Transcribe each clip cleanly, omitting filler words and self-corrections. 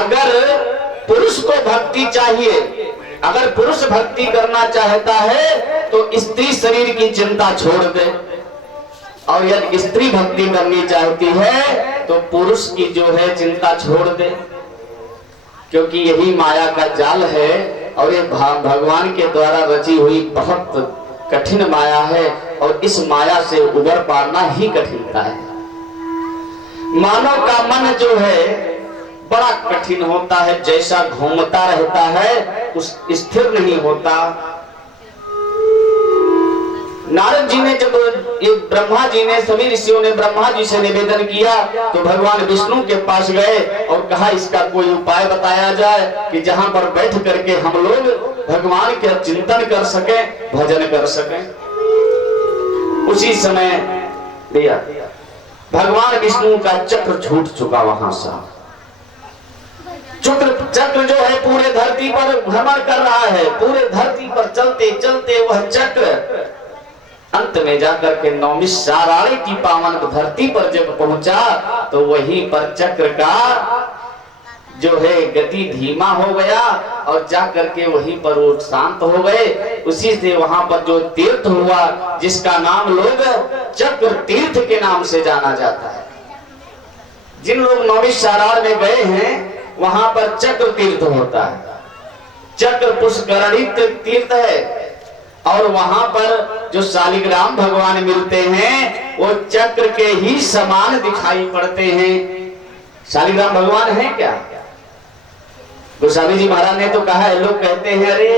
अगर पुरुष को भक्ति चाहिए, अगर पुरुष भक्ति करना चाहता है तो स्त्री शरीर की चिंता छोड़ दे, और यदि स्त्री भक्ति करनी चाहती है तो पुरुष की जो है चिंता छोड़ दे, क्योंकि यही माया का जाल है और ये भगवान के द्वारा रची हुई बहुत कठिन माया है, और इस माया से उबर पाना ही कठिनता है। मानव का मन जो है बड़ा कठिन होता है, जैसा घूमता रहता है उस स्थिर नहीं होता। नारद जी ने जब ये ब्रह्मा जी ने, सभी ऋषियों ने ब्रह्मा जी से निवेदन किया तो भगवान विष्णु के पास गए और कहा इसका कोई उपाय बताया जाए कि जहां पर बैठ करके हम लोग भगवान के चिंतन कर सके, भजन कर सके। उसी समय भैया भगवान विष्णु का चक्र छूट चुका वहां से। चक्र जो है पूरे धरती पर भ्रमण कर रहा है, पूरे धरती पर चलते चलते वह चक्र अंत में जाकर के नौमी साराणी की पावन धरती पर जब पहुंचा तो वहीं पर चक्र का जो है गति धीमा हो गया और जाकर के वहीं पर वो शांत हो गए। उसी से वहां पर जो तीर्थ हुआ जिसका नाम लोग चक्र तीर्थ के नाम से जाना जाता है। जिन लोग नौमी साराण में गए हैं वहां पर चक्र तीर्थ होता है, चक्र पुष्करणी तीर्थ है, और वहां पर जो शालिग्राम भगवान मिलते हैं वो चक्र के ही समान दिखाई पड़ते हैं। शालिग्राम भगवान है क्या? गोस्वामी जी महाराज ने तो कहा है, लोग कहते हैं अरे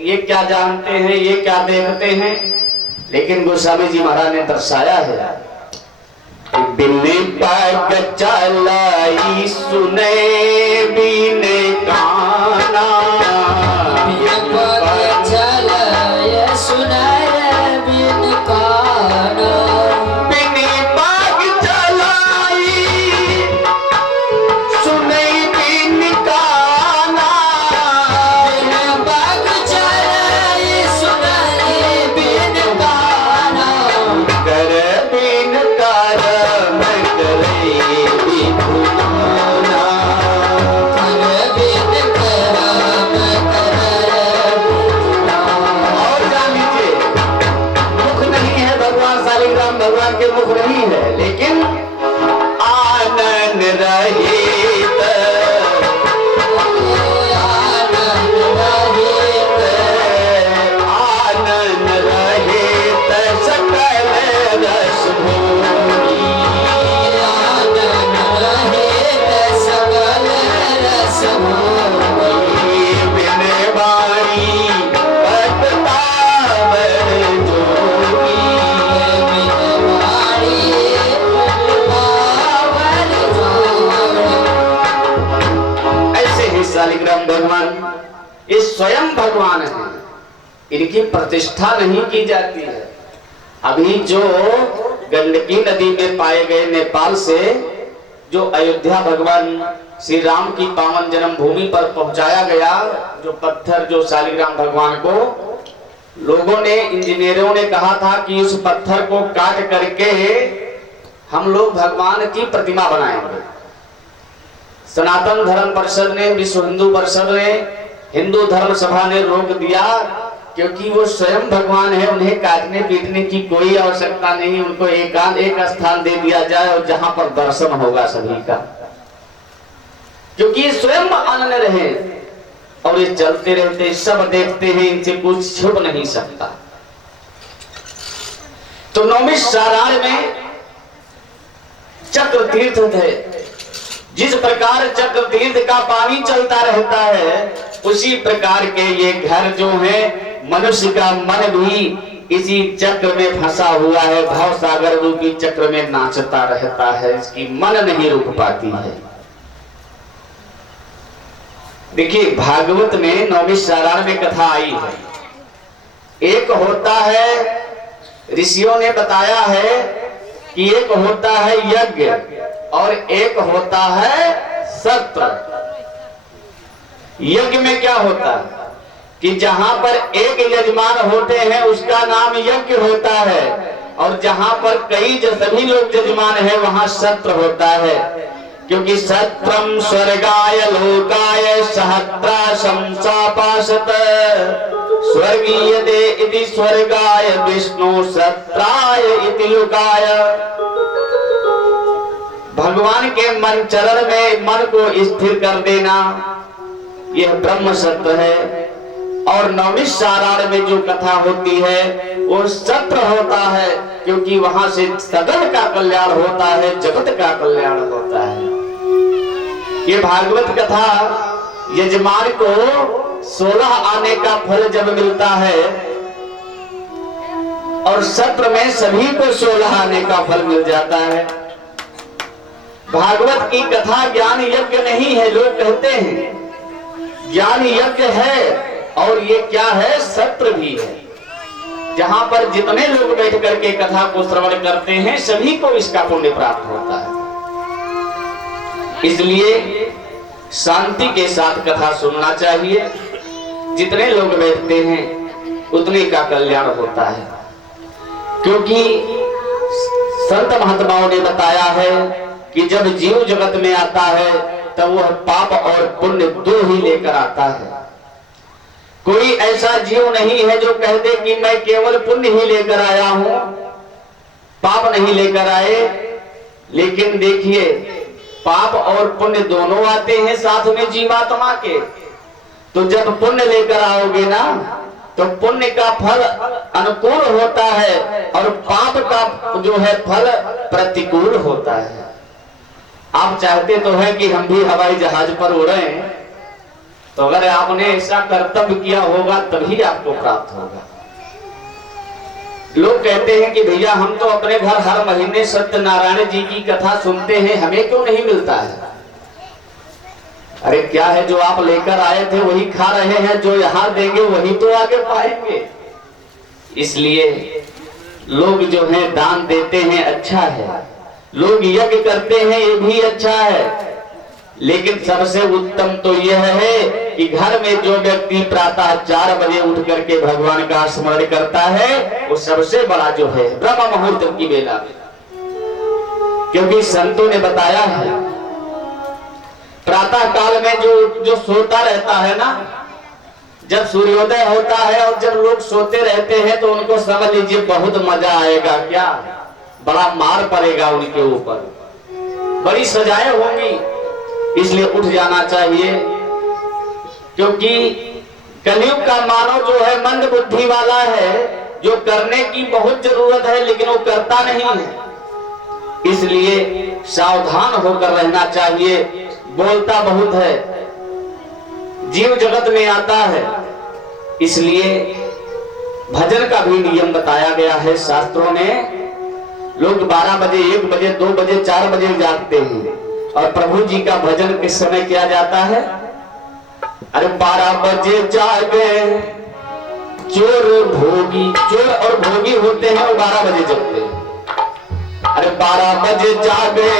ये क्या जानते हैं, ये क्या देखते हैं, लेकिन गोस्वामी जी महाराज ने दर्शाया है, बिने पग चलाई सुने बिने काना, ये स्वयं भगवान है, इनकी प्रतिष्ठा नहीं की जाती है। अभी जो गंडकी नदी में पाए गए नेपाल से जो अयोध्या भगवान श्री राम की पावन जन्मभूमि पर पहुंचाया गया, जो पत्थर जो शालिग्राम भगवान को, लोगों ने, इंजीनियरों ने कहा था कि उस पत्थर को काट करके हम लोग भगवान की प्रतिमा बनाएंगे। सनातन धर्म परिषद ने, विश्व हिंदू परिषद ने, हिंदू धर्म सभा ने रोक दिया, क्योंकि वो स्वयं भगवान है, उन्हें काटने पीटने की कोई आवश्यकता नहीं, उनको एकांत एक स्थान दे दिया जाए और जहां पर दर्शन होगा सभी का, क्योंकि ये स्वयं अनन्य रहे और ये चलते रहते, सब देखते हैं, इनसे कुछ छुप नहीं सकता। तो नौमी साराण में चक्र तीर्थ थे। जिस प्रकार चक्र तीर्थ का पानी चलता रहता है उसी प्रकार के ये घर जो है, मनुष्य का मन भी इसी चक्र में फंसा हुआ है, भाव सागर रूपी चक्र में नाचता रहता है, इसकी मन नहीं रुक पाती है। देखिए भागवत में नौमी साराण में कथा आई है, एक होता है, ऋषियों ने बताया है कि एक होता है यज्ञ और एक होता है सत्र। यज्ञ में क्या होता है कि जहां पर एक यजमान होते हैं उसका नाम यज्ञ होता है, और जहां पर कई सभी लोग यजमान हैं वहां सत्र होता है। क्योंकि सत्रम स्वर्गाय लोकाय सहस्रा शंसापाशत स्वर्गीय दे इति स्वर्गाय विष्णु सत्राय इति लोकाय। भगवान के मन चरण में मन को स्थिर कर देना, यह ब्रह्म सत्र है। और नवमी साराण में जो कथा होती है वो सत्र होता है, क्योंकि वहां से सगल का कल्याण होता है, जगत का कल्याण होता है। ये भागवत कथा यजमान को 16 आने का फल जब मिलता है, और सत्र में सभी को 16 आने का फल मिल जाता है। भागवत की कथा ज्ञान यज्ञ नहीं है, लोग कहते हैं ज्ञान यज्ञ है, और ये क्या है, सत्र भी है, जहां पर जितने लोग बैठ करके कथा को श्रवण करते हैं सभी को इसका पुण्य प्राप्त होता है। इसलिए शांति के साथ कथा सुनना चाहिए। जितने लोग बैठते हैं उतने का कल्याण होता है, क्योंकि संत महात्माओं ने बताया है कि जब जीव जगत में आता है तब वह पाप और पुण्य दो ही लेकर आता है। कोई ऐसा जीव नहीं है जो कह दे कि मैं केवल पुण्य ही लेकर आया हूं, पाप नहीं लेकर आए। लेकिन देखिए, पाप और पुण्य दोनों आते हैं साथ में जीवात्मा के। तो जब पुण्य लेकर आओगे ना, तो पुण्य का फल अनुकूल होता है और पाप का जो है फल प्रतिकूल होता है। आप चाहते तो है कि हम भी हवाई जहाज पर उड़े, तो अगर आपने ऐसा कर्तव्य किया होगा तभी आपको प्राप्त होगा। लोग कहते हैं कि भैया हम तो अपने घर हर महीने सत्यनारायण जी की कथा सुनते हैं, हमें क्यों नहीं मिलता है? अरे क्या है, जो आप लेकर आए थे वही खा रहे हैं, जो यहाँ देंगे वही तो आगे पाएंगे। इसलिए लोग जो है दान देते हैं, अच्छा है, लोग यज्ञ करते हैं, ये भी अच्छा है। लेकिन सबसे उत्तम तो यह है कि घर में जो व्यक्ति प्रातः 4 बजे उठ करके भगवान का स्मरण करता है, वो सबसे बड़ा जो है ब्रह्म मुहूर्त की बेला में। क्योंकि संतों ने बताया है, प्रातः काल में जो सोता रहता है ना, जब सूर्योदय होता है और जब लोग सोते रहते हैं तो उनको समझ लीजिए बहुत मजा आएगा, क्या बड़ा मार पड़ेगा उनके ऊपर, बड़ी सजाएं होंगी। इसलिए उठ जाना चाहिए, क्योंकि कलयुग का मानव जो है मंद बुद्धि वाला है, जो करने की बहुत जरूरत है लेकिन वो करता नहीं है। इसलिए सावधान होकर रहना चाहिए। बोलता बहुत है, जीव जगत में आता है, इसलिए भजन का भी नियम बताया गया है शास्त्रों में। लोग 12 बजे, 1 बजे, 2 बजे, 4 बजे जागते हैं, और प्रभु जी का भजन किस समय किया जाता है? अरे 12 बजे जागे चोर भोगी, चोर और भोगी होते हैं वो 12 बजे जगते हैं। अरे 12 बजे जागे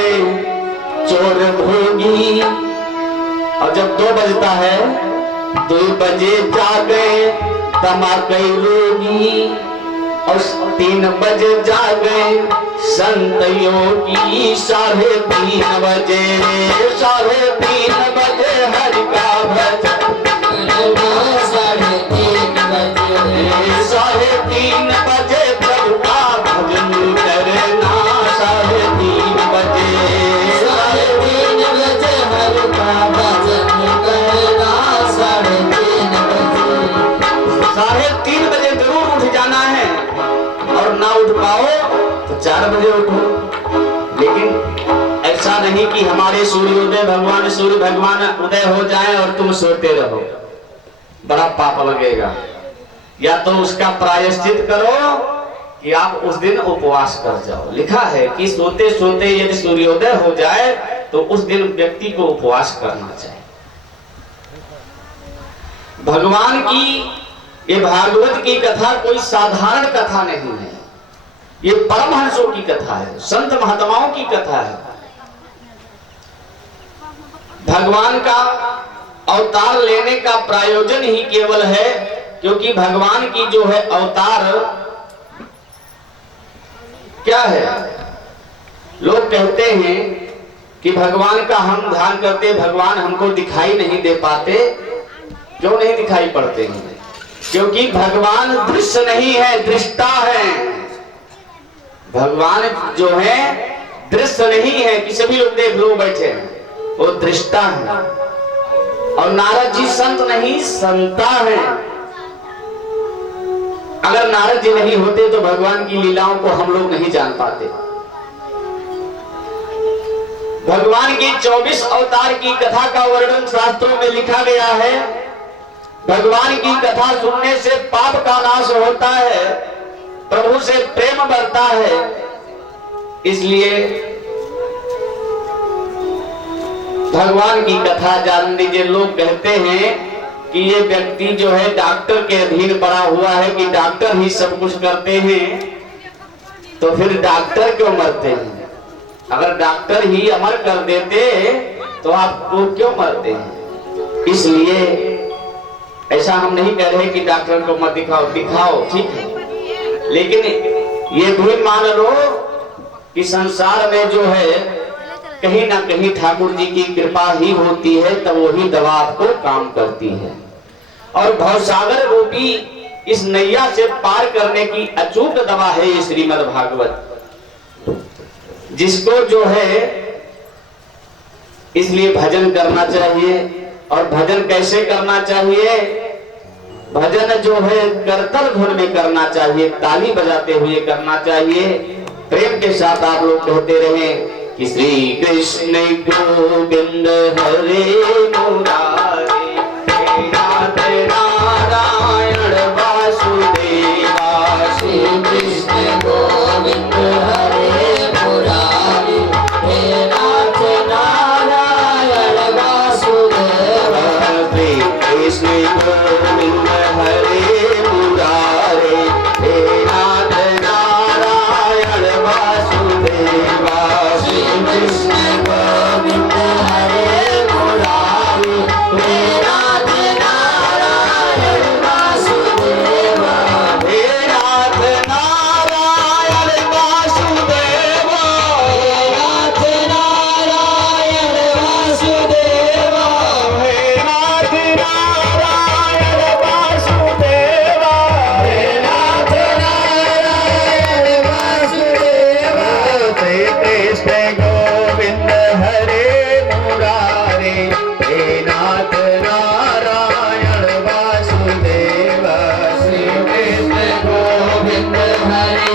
चोर भोगी, और जब 2 बजता है, 2 बजे जागे तमाकई रोगी, और 3 बजे जागे संत योगी, 3:30 बजे, 3:30 बजे हरि का भजन, 3:30 बजे प्रभु का भजन करना, 3:30 बजे, 3:30 बजे हरि का भजन करना, 3:30 बजे, 3:30 बजे जरूर उठ जाना है। और ना उठ पाओ तो 4 बजे उठो। लेकिन ऐसा नहीं कि हमारे सूर्योदय भगवान, सूर्य भगवान उदय हो जाए और तुम सोते रहो, बड़ा पाप लगेगा। या तो उसका प्रायश्चित करो कि आप उस दिन उपवास कर जाओ। लिखा है कि सोते सोते यदि सूर्योदय हो जाए तो उस दिन व्यक्ति को उपवास करना चाहिए। भगवान की ये भागवत की कथा कोई साधारण कथा नहीं है, ये परमहंसों की कथा है, संत महात्माओं की कथा है। भगवान का अवतार लेने का प्रयोजन ही केवल है, क्योंकि भगवान की जो है अवतार क्या है, लोग कहते हैं कि भगवान का हम ध्यान करते, भगवान हमको दिखाई नहीं दे पाते। क्यों नहीं दिखाई पड़ते हैं? क्योंकि भगवान दृश्य नहीं है, दृष्टा है। भगवान जो है दृश्य नहीं है कि सभी लोग देख लो बैठे हैं, वो दृष्टा है। और नारद जी संत नहीं, संता है। अगर नारद जी नहीं होते तो भगवान की लीलाओं को हम लोग नहीं जान पाते। भगवान के 24 अवतार की कथा का वर्णन शास्त्रों में लिखा गया है। भगवान की कथा सुनने से पाप का नाश होता है, प्रभु से प्रेम बढ़ता है। इसलिए भगवान की कथा जान लीजिए। लोग कहते हैं कि ये व्यक्ति जो है डॉक्टर के अधीन पड़ा हुआ है, कि डॉक्टर ही सब कुछ करते हैं, तो फिर डॉक्टर क्यों मरते हैं? अगर डॉक्टर ही अमर कर देते तो आपको क्यों मरते हैं? इसलिए ऐसा हम नहीं कह रहे कि डॉक्टर को मत दिखाओ, दिखाओ ठीक है, लेकिन ये भी मान लो कि संसार में जो है कहीं ना कहीं ठाकुर जी की कृपा ही होती है, तब वही दवा आपको काम करती है। और भवसागर रूपी इस नैया से पार करने की अचूक दवा है ये श्रीमद् भागवत, जिसको जो है इसलिए भजन करना चाहिए। और भजन कैसे करना चाहिए? भजन जो है करतल धुन में करना चाहिए, ताली बजाते हुए करना चाहिए। प्रेम के साथ आप लोग कहते रहे कि श्री कृष्ण गोविंद हरे मुरारे, नाथ नारायण वासुदेवा। श्री कृष्ण गोविंद हरे मुरारे, हे नाथ नारायण वासुदेवा। श्री कृष्ण गोविंद हरे मुरारे, हे नाथ नारायण वासुदेवा। श्री कृष्ण गोविंद हरे मुरारे, हे नाथ नारायण वासुदेवा। हे नाथ नारायण वासुदेवा, हे नाथ नारायण वासुदेवा। हे नाथ नारायण वासुदेवा, हे नाथ नारायण वासुदेवा। श्री कृष्ण गोविंद हरे मुरारे, हे नाथ नारायण वासुदेवा। श्री कृष्ण गोविंद हरे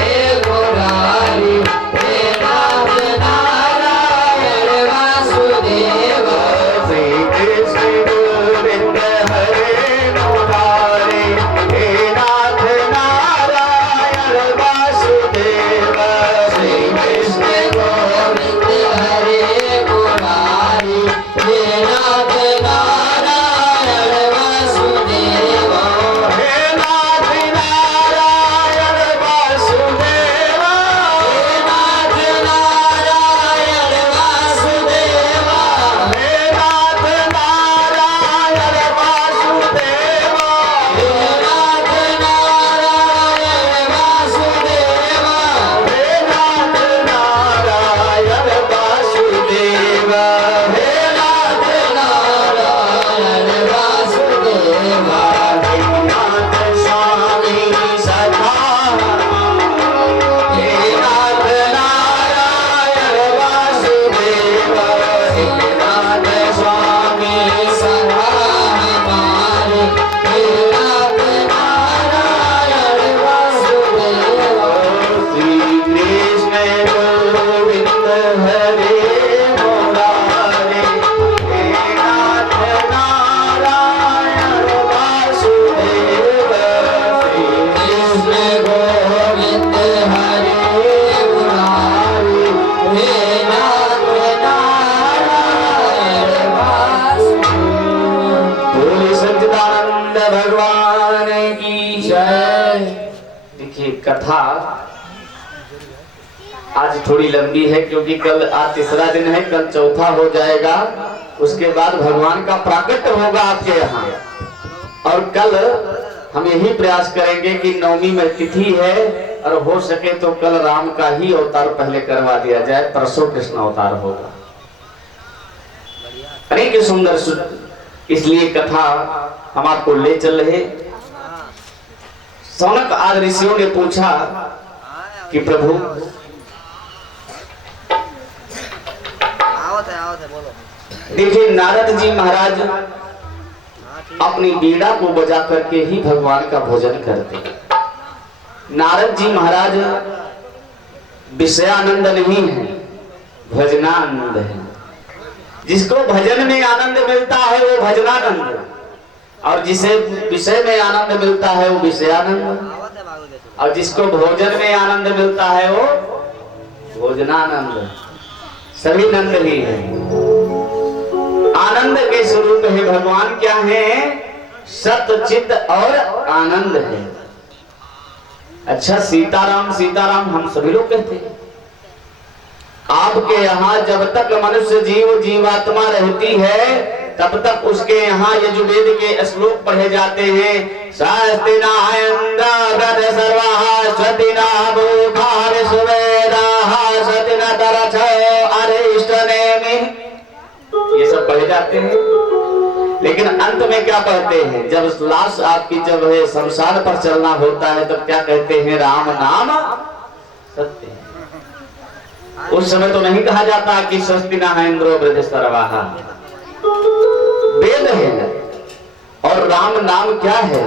मुरारे, हे नाथ नारायण वासुदेवा। श्री कृष्ण गोविंद हरे मुरारे, हे नाथ नारायण वासुदेवा। श्री कृष्ण गोविंद हरे मुरारे, हे नाथ नारायण वासुदेवा। हे नाथ नारायण वासुदेवा, हे नाथ नारायण वासुदेवा। हे नाथ नारायण वासुदेवा, हे नाथ नारायण वासुदेवा। हे नाथ नारायण वासुदेवा, हे नाथ नारायण वासुदेवा। हे नाथ स्वामी सखा, हे नाथ नारायण वासुदेवा। हे नाथ स्वामी सखा हमारे, हे नाथ नारायण वासुदेवा। श्री कृष्ण गोविंद हरे मुरारे, हे नाथ नारायण वासुदेवा। श्री कृष्ण गोविंद हरे मुरारे, हे नाथ नारायण वासुदेवा। बोले सच्चिदानंद भगवान की जय। देखिए कथा आज थोड़ी लंबी है, क्योंकि कल आज तीसरा दिन है, कल चौथा हो जाएगा। उसके बाद भगवान का प्राकट्य होगा आपके यहाँ। और कल हम यही प्रयास करेंगे कि नवमी में तिथि है, और हो सके तो कल राम का ही अवतार पहले करवा दिया जाए, परसों कृष्ण अवतार होगा। अनेक सुंदर इसलिए कथा हम आपको ले चल रहे। सौनक आदि ऋषियों ने पूछा कि प्रभु देखिए नारद जी महाराज अपनी बीड़ा को बजा करके ही भगवान का भोजन करते। नारद जी महाराज विषयानंद नहीं है, भजनानंद है। जिसको भजन में आनंद मिलता है वो भजनानंद, और जिसे विषय में आनंद मिलता है वो विषयानंद, और जिसको भोजन में आनंद मिलता है वो भोजनानंद। सभी नंद ही है। आनंद के स्वरूप है भगवान। क्या है? सत्य चित्त और आनंद है। अच्छा, सीताराम सीताराम हम सभी लोग कहते हैं। आपके यहाँ जब तक मनुष्य जीव जीवात्मा रहती है तब तक उसके यहाँ यजुर्वेद के श्लोक पढ़े जाते हैं। ये सब पढ़े जाते हैं, लेकिन अंत में क्या कहते हैं? जब लाश आपकी जब है शमशान पर चलना होता है तब क्या कहते हैं? राम नाम सत्य है। उस समय तो नहीं कहा जाता कि स्वस्ति न इंद्रो वृद्धस्वरवाहा। वेद है और राम नाम क्या है?